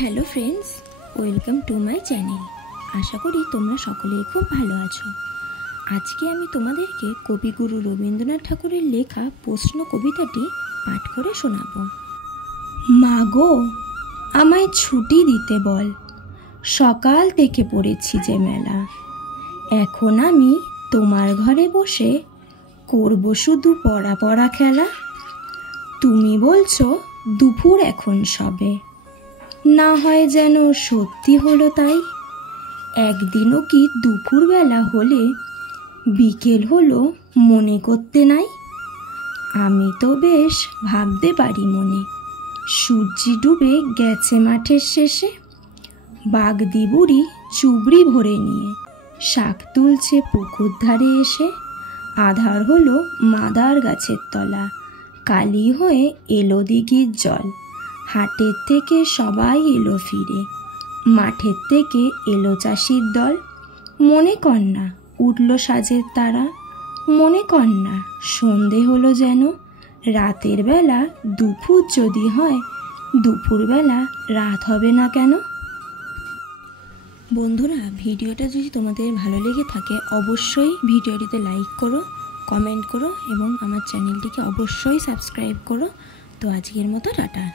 Hello friends, welcome to my channel. আশা করি তোমরা সকলেই খুব ভালো আছো। আজকে আমি তোমাদেরকে কবিগুরু রবীন্দ্রনাথ ঠাকুরের লেখা প্রশ্ন কবিতাটি পাঠ করে শোনাবো। মা গো, আমায় ছুটি দিতে বল, সকাল থেকে পড়েছি যে মেলা। এখন আমি তোমার ঘরে বসে করব শুধু পড়া পড়া খেলা। তুমি বলছো দুপুর এখন সবে, না হয় যেন সত্যি হলো তাই। একদিনও কি দুপুরবেলা হলে বিকেল হলো মনে করতে নাই? আমি তো বেশ ভাবতে পারি মনে, সূর্যি ডুবে গেছে মাঠের শেষে। বাগদি বুড়ি চুবড়ি ভরে নিয়ে শাক তুলছে পুকুর ধারে এসে। আধার হলো মাদার গাছের তলা, কালি হয়ে এলো দিঘির জল। হাটের থেকে সবাই এলো ফিরে, মাঠের থেকে এলো চাষির দল। মনে কর না উঠল সাজের তারা, মনে কর না সন্ধে হলো যেন। রাতের বেলা দুপুর যদি হয়, দুপুরবেলা রাত হবে না কেন? বন্ধুরা, ভিডিওটা যদি তোমাদের ভালো লেগে থাকে অবশ্যই ভিডিওটিতে লাইক করো, কমেন্ট করো এবং আমার চ্যানেলটিকে অবশ্যই সাবস্ক্রাইব করো। তো আজকের মতো টাটা।